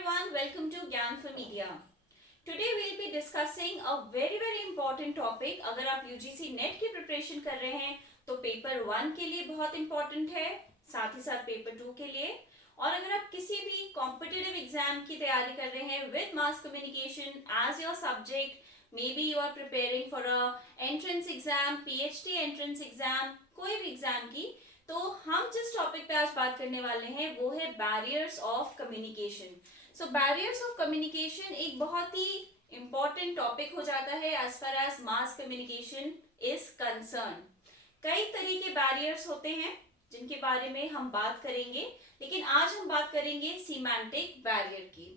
everyone, welcome to Gyanful Media. Today we'll be discussing a very important topic. अगर आप UGC net की preparation कर रहे हैं तो पेपर 1 के लिए बहुत इंपॉर्टेंट है, साथ ही साथ पेपर 2 के लिए। और अगर आप किसी भी कॉम्पिटिटिव एग्जाम की तैयारी कर रहे हैं with mass communication as your subject, maybe you are preparing for a entrance exam, PhD entrance exam, कोई भी एग्जाम की, तो हम जिस टॉपिक पे आज बात करने वाले हैं वो है barriers of communication. So barriers of communication एक बहुत ही इंपॉर्टेंट टॉपिक हो जाता है as far as mass communication is concern. कई तरह के बैरियर्स होते हैं जिनके बारे में हम बात करेंगे, लेकिन आज हम बात करेंगे सीमेंटिक बैरियर की।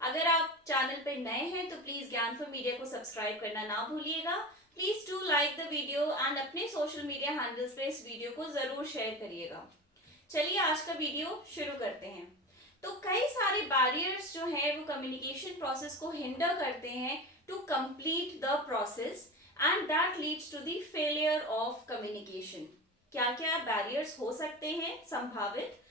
अगर आप चैनल पे नए हैं तो प्लीज ज्ञानफुल मीडिया को सब्सक्राइब करना ना भूलिएगा। Please do like the video and अपने सोशल मीडिया हैंडल्स पे इस वीडियो को जरूर शेयर करिएगा। चलिए आज का वीडियो शुरू करते हैं। तो कई सारे बैरियर्स जो हैं वो कम्युनिकेशन प्रोसेस को हिंडर करते हैं to complete the process and that leads to the failure of communication. क्या क्या बैरियर्स हो सकते हैं संभावित?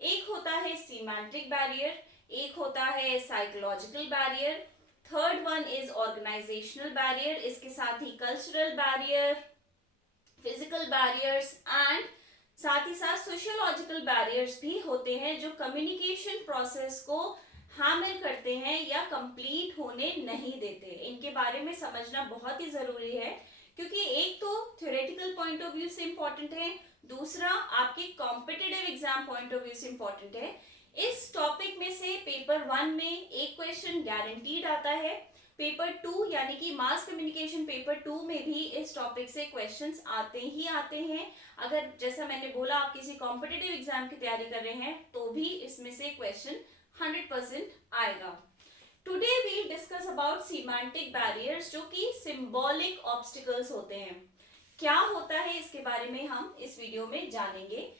एक होता है सीमेंटिक बैरियर, एक होता है psychological barrier, third one is organisational barrier, इसके साथ ही cultural barrier, physical barriers and साथ ही साथ सोशियोलॉजिकल बैरियर्स भी होते हैं जो कम्युनिकेशन प्रोसेस को हैमर करते हैं या कंप्लीट होने नहीं देते। इनके बारे में समझना बहुत ही जरूरी है क्योंकि एक तो थ्योरेटिकल पॉइंट ऑफ व्यू से इंपॉर्टेंट है, दूसरा आपके competitive exam point of view से इंपॉर्टेंट है। इस टॉपिक में से पेपर 1 में एक क्वेश्चन गारंटीड आता है, पेपर 2 यानी कि मास कम्युनिकेशन पेपर 2 में भी इस टॉपिक से क्वेश्चंस आते ही आते हैं। अगर जैसा मैंने बोला आप किसी कॉम्पिटिटिव एग्जाम की तैयारी कर रहे हैं तो भी इसमें से क्वेश्चन 100% आएगा। Today we discuss about semantic barriers जो कि सिंबॉलिक ऑब्स्टिकल्स होते हैं। क्या होता है इसके बारे में हम इस वीडियो में जानेंगे।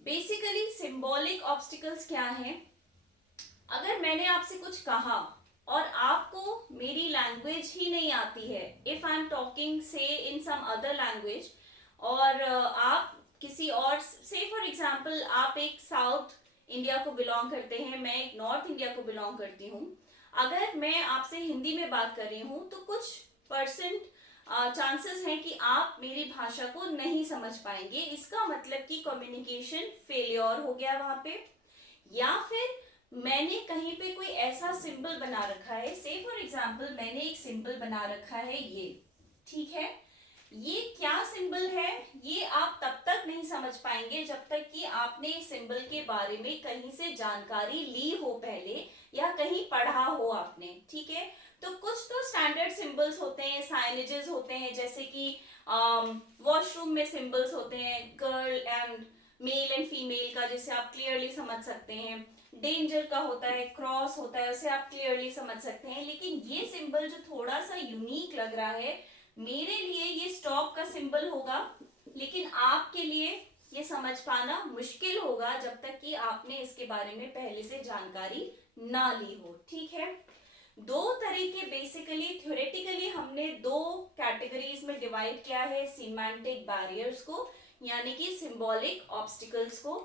बेसिकली सिंबॉलिक ऑब्स्टिकल्स क्या हैं? अगर मैंने आपसे कुछ कहा और आपको मेरी लैंग्वेज ही नहीं आती है, इफ आई एम टॉकिंग से इन सम अदर लैंग्वेज, और आप किसी और से फॉर एग्जांपल आप एक साउथ इंडिया को बिलोंग करते हैं, मैं एक नॉर्थ इंडिया को बिलोंग करती हूँ, अगर मैं आपसे हिंदी में बात कर रही हूँ तो कुछ परसेंट चांसेस हैं कि आप मेरी भाषा को नहीं समझ पाएंगे। इसका मतलब कि कम्युनिकेशन फेलियर हो गया वहां पे। या फिर मैंने कहीं पे कोई ऐसा सिंबल बना रखा है, से फॉर एग्जांपल मैंने एक सिंबल बना रखा है ये, ठीक है, ये क्या सिंबल है ये आप तब तक नहीं समझ पाएंगे जब तक कि आपने इस सिंबल के बारे में कहीं से जानकारी ली हो पहले या कहीं पढ़ा हो आपने, ठीक है। तो कुछ तो स्टैंडर्ड सिंबल्स होते हैं, साइनेजेस होते हैं, जैसे कि वॉशरूम में सिंबल्स होते हैं girl and male and female का, जिसे आप क्लियरली समझ सकते हैं। डेंजर का होता है, क्रॉस होता है, उसे आप क्लियरली समझ सकते हैं। लेकिन ये सिंबल जो थोड़ा सा यूनिक लग रहा है, मेरे लिए ये स्टॉप का सिंबल होगा, लेकिन आपके लिए ये समझ पाना मुश्किल होगा जब तक कि आपने इसके बारे में पहले से जानकारी ना ली हो, ठीक है। दो तरीके बेसिकली थ्योरेटिकली हमने दो कैटेगरीज में डिवाइड किया है सीमेंटिक बैरियर्स को, यानी कि सिंबॉलिक ऑब्स्टिकल्स को।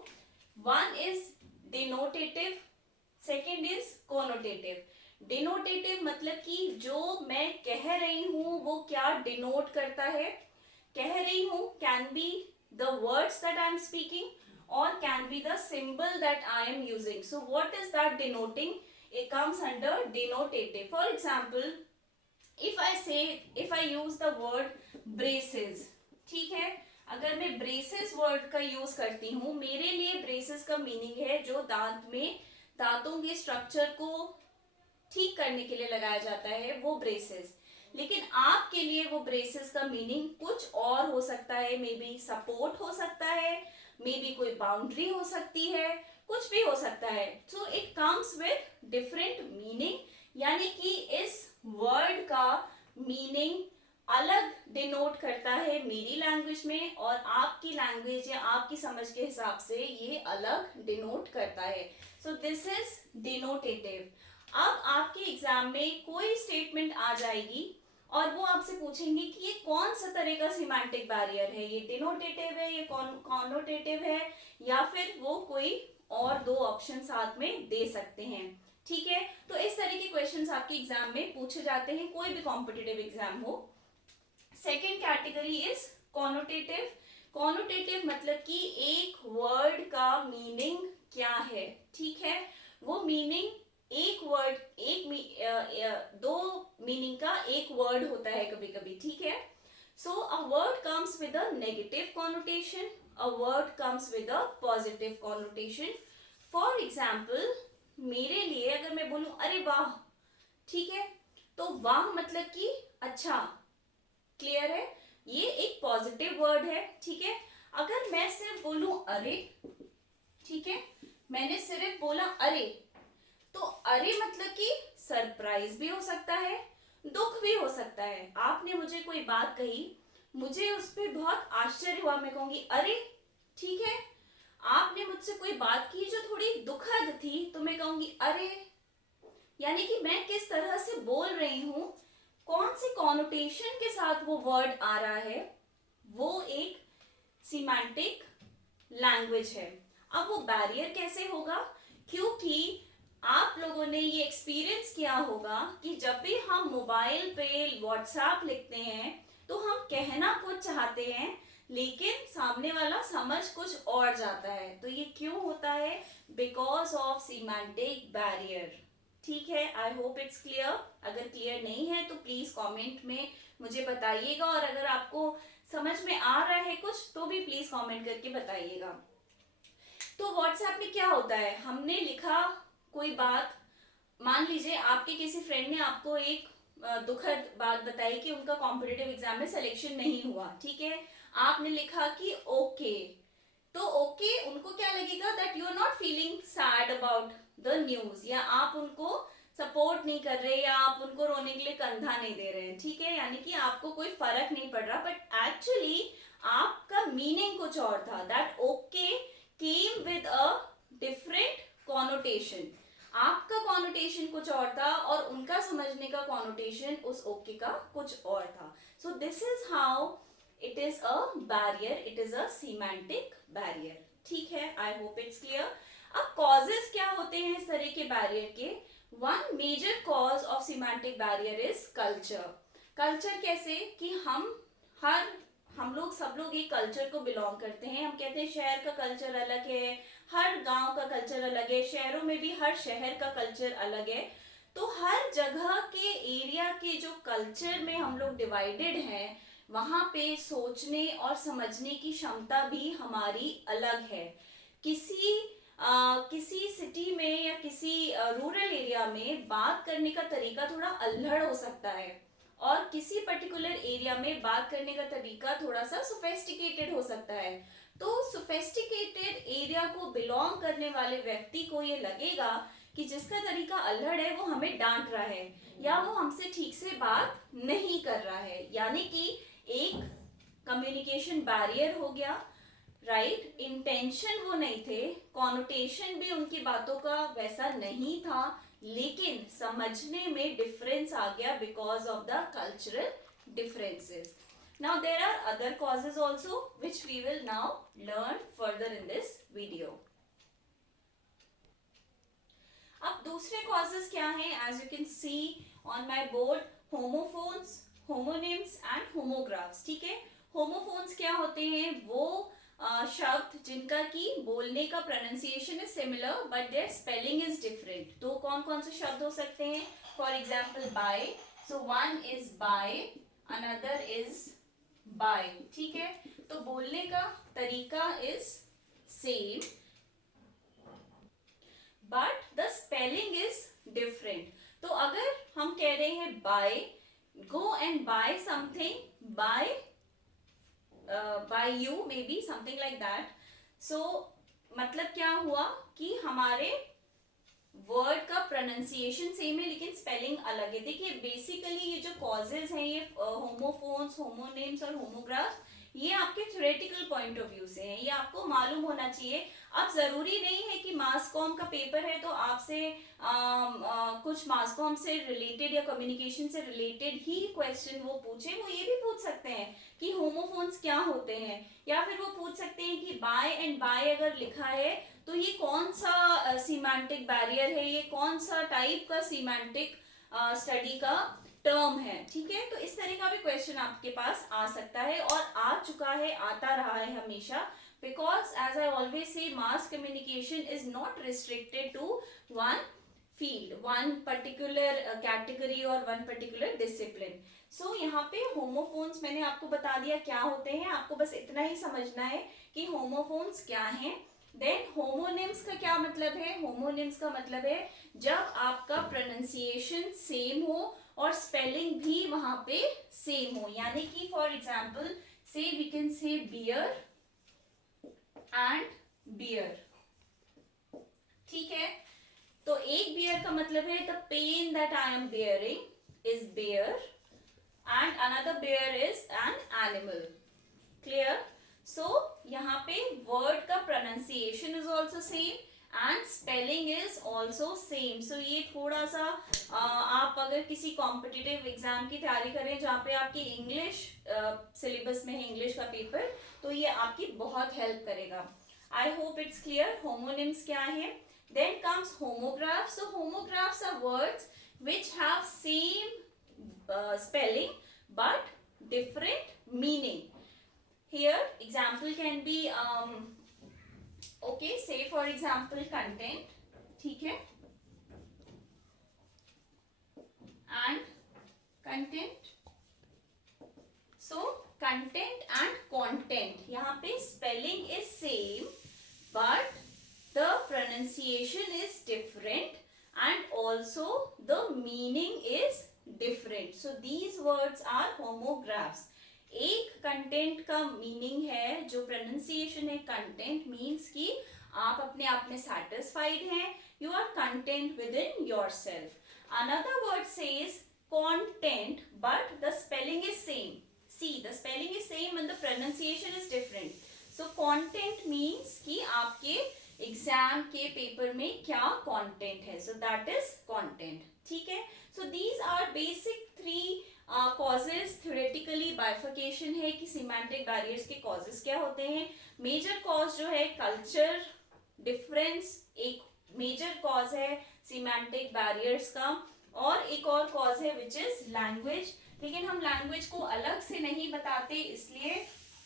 One is denotative, second is connotative. Denotative मतलब कि जो मैं कह रही हूं वो क्या डिनोट करता है। कह रही हूं can be the words that I am speaking और can be the symbol that I am using. So what is that denoting? It comes under denotative. For example, if I use the word braces, ठीक है, अगर मैं braces word का use करती हूँ, मेरे लिए braces का मीनिंग है जो दांत में दांतों के स्ट्रक्चर को ठीक करने के लिए लगाया जाता है, वो ब्रेसेस। लेकिन आपके लिए वो ब्रेसेस का मीनिंग कुछ और हो सकता है, मे बी सपोर्ट हो सकता है, मे बी कोई बाउंड्री हो सकती है, कुछ भी हो सकता है। So it comes with different meaning, यानी कि इस वर्ड का मीनिंग अलग डिनोट करता है मेरी लैंग्वेज में, और आपकी लैंग्वेज या आपकी समझ के हिसाब से ये अलग डिनोट करता है। So this is denotative. अब आपके एग्जाम में कोई स्टेटमेंट आ जाएगी और वो आपसे पूछेंगे कि ये कौन सा तरह का सिमेंटिक बैरियर है, ये डिनोटेटिव है, ये कॉनोटेटिव है, या फिर वो कोई और 2 ऑप्शन साथ में दे सकते हैं, ठीक है। तो इस तरह के क्वेश्चंस आपके एग्जाम में पूछे जाते हैं, कोई भी कॉम्पिटिटिव एग्जाम हो। Second category is connotative. Connotative मतलब कि एक वर्ड का मीनिंग क्या है, ठीक है। वो मीनिंग एक वर्ड, दो मीनिंग का एक वर्ड होता है कभी कभी, ठीक है। So a word comes with a negative connotation, a word comes with a positive connotation. For example, मेरे लिए अगर मैं बोलूं अरे वाह, ठीक है, तो वाह मतलब कि अच्छा, क्लियर है, ये एक पॉजिटिव वर्ड है, ठीक है। अगर मैं सिर्फ बोलूं अरे, ठीक है, मैंने सिर्फ बोला अरे, तो अरे मतलब कि सरप्राइज भी हो सकता है, दुख भी हो सकता है। आपने मुझे कोई बात कही, मुझे उस पर बहुत आश्चर्य हुआ, मैं कहूंगी अरे, ठीक है। आपने मुझसे कोई बात की जो थोड़ी दुखद थी, तो मैं कहूंगी अरे। यानी कि मैं किस तरह से बोल रही हूं, कौन सी कॉनोटेशन के साथ वो वर्ड आ रहा है, वो एक सिमेंटिक लैंग्वेज है। अब वो बैरियर कैसे होगा, क्योंकि आप लोगों ने ये एक्सपीरियंस किया होगा कि जब भी हम मोबाइल पे व्हाट्सएप लिखते हैं तो हम कहना कुछ चाहते हैं लेकिन सामने वाला समझ कुछ और जाता है। तो ये क्यों होता है, बिकॉज ऑफ सिमेंटिक बैरियर, ठीक है। I hope it's clear. अगर क्लियर नहीं है तो प्लीज कमेंट में मुझे बताइएगा, और अगर आपको समझ में आ रहा है कुछ तो भी प्लीज कमेंट करके बताइएगा। तो व्हाट्सएप में क्या होता है, हमने लिखा कोई बात, मान लीजिए आपके किसी फ्रेंड ने आपको एक दुखद बात बताई कि उनका कॉम्पिटिटिव एग्जाम में सिलेक्शन नहीं हुआ, ठीक है। आपने लिखा कि ओके, तो ओके उनको क्या लगेगा, that you are not feeling sad about the news, या आप उनको सपोर्ट नहीं कर रहे, या आप उनको रोने के लिए कंधा नहीं दे रहे हैं, ठीक है। यानी कि आपको कोई फर्क नहीं पड़ रहा, बट एक्चुअली आपका मीनिंग कुछ और था। That okay came with a different connotation, आपका कॉनोटेशन कुछ और था और उनका समझने का कॉनोटेशन उस ओके का कुछ और था। So this is how it is a barrier, it is a semantic barrier, ठीक है। I hope it's clear. अब कॉजेस क्या होते हैं इस तरह के बैरियर के। One major cause of semantic barrier is culture. Culture कैसे कि हम लोग सब लोग एक कल्चर को बिलोंग करते हैं। हम कहते हैं शहर का कल्चर अलग है, हर गांव का कल्चर अलग है, शहरों में भी हर शहर का कल्चर अलग है। तो हर जगह के एरिया के जो कल्चर में हम लोग डिवाइडेड हैं, वहां पे सोचने और समझने की क्षमता भी हमारी अलग है। किसी सिटी में या किसी रूरल एरिया में बात करने का तरीका थोड़ा अल्हड़ हो सकता है, और किसी पर्टिकुलर एरिया में बात करने का तरीका थोड़ा सा सोफेस्टिकेटेड हो सकता है। तो सोफेस्टिकेटेड एरिया को बिलोंग करने वाले व्यक्ति को ये लगेगा कि जिसका तरीका अल्हड़ है वो हमें डांट रहा है, या वो हमसे ठीक से बात नहीं कर रहा है, यानी कि एक कम्युनिकेशन बैरियर हो गया, राइट। इंटेंशन वो नहीं थे, कॉनोटेशन भी उनकी बातों का वैसा नहीं था, लेकिन समझने में डिफरेंस आ गया because of the cultural differences. Now there are other causes also which we will now learn further in this video. अब दूसरे causes क्या हैं? As you can see on my board, homophones, homonyms and homographs, ठीक है। homophones क्या होते हैं, वो शब्द जिनका की बोलने का pronunciation is similar but their spelling is different. तो कौन कौन से शब्द हो सकते हैं, for example by, so one is bye, another is buy, ठीक है। तो बोलने का तरीका is same but the spelling is different. तो अगर हम कह रहे हैं bye, go and buy something, by you, may be something like that. So मतलब क्या हुआ कि हमारे वर्ड का प्रोनाउंसिएशन सेम है लेकिन स्पेलिंग अलग है। देखिए बेसिकली ये जो कॉजेज हैं, ये होमोफोन्स, होमोनेम्स और होमोग्राफ्स, ये आपके थ्योरेटिकल पॉइंट ऑफ व्यू से हैं, ये आपको मालूम होना चाहिए। अब जरूरी नहीं है कि मास कॉम का पेपर है तो आपसे कुछ मास कॉम से रिलेटेड या कम्युनिकेशन से रिलेटेड ही क्वेश्चन वो पूछे। वो ये भी पूछ सकते हैं कि होमोफोन्स क्या होते हैं, या फिर वो पूछ सकते हैं कि बाय एंड बाय अगर लिखा है तो ये कौन सा सीमेंटिक बैरियर है, ये कौन सा टाइप का सीमेंटिक स्टडी का टर्म है, ठीक है। तो इस तरह का भी क्वेश्चन आपके पास आ सकता है और आ चुका है, आता रहा है हमेशा, because as I always say mass communication is not restricted to one field, one particular category और वन पर्टिकुलर डिसिप्लिन। सो यहाँ पे होमोफोन्स मैंने आपको बता दिया क्या होते हैं, आपको बस इतना ही समझना है कि होमोफोन्स क्या हैं। देन होमोनिम्स का क्या मतलब है, होमोनिम्स का मतलब है जब आपका प्रोनाउंसिएशन सेम हो और स्पेलिंग भी वहां पे सेम हो, यानी कि for example say we can say bear and bear, ठीक है। तो एक बियर का मतलब है the pen that I am bearing is bear and another bear is an animal, clear. So यहाँ पे वर्ड का pronunciation is also same and spelling is also same. So ये थोड़ा सा आप अगर किसी कॉम्पिटिटिव एग्जाम की तैयारी करें जहाँ पे आपकी इंग्लिश सिलेबस में है, इंग्लिश का पेपर, तो ये आपकी बहुत हेल्प करेगा। I hope it's clear. Homonyms क्या है, then comes homographs. So homographs are words which have same spelling but different meaning. Here example can be okay, say for example content, ठीक है, and content. So content and content, यहाँ पे spelling is same but the pronunciation is different and also the meaning is different. So these words are homographs. एक content का meaning है, जो pronunciation है content means कि आप अपने आप में सेटिस्फाइड हैं, you are content with in yourself. Another word says content but the spelling is same, see the spelling is same and the pronunciation is different. So content means कि आपके exam के paper में क्या content है, so that is content, ठीक है। So these are basic three causes. Theoretically bifurcation है कि सिमेंटिक बैरियर्स के कॉजेज क्या होते हैं। मेजर कॉज जो है कल्चर डिफरेंस, एक मेजर कॉज है सिमेंटिक बैरियर्स का, और एक और कॉज है विच इज लैंग्वेज। लेकिन हम लैंग्वेज को अलग से नहीं बताते इसलिए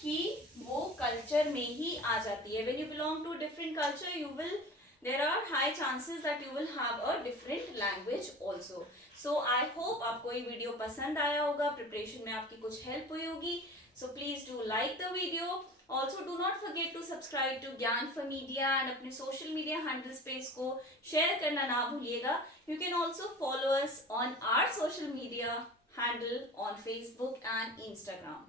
कि वो कल्चर में ही आ जाती है। When you belong to different culture you will, there are high chances that you will have a different language also. So I hope आपको ये वीडियो पसंद आया होगा, प्रिपरेशन में आपकी कुछ हेल्प हुई होगी। So please do like the video. Also do not forget to subscribe to ज्ञान for media and अपने social media handles पे इसको share करना ना भूलिएगा। You can also follow us on our social media handle on Facebook and Instagram.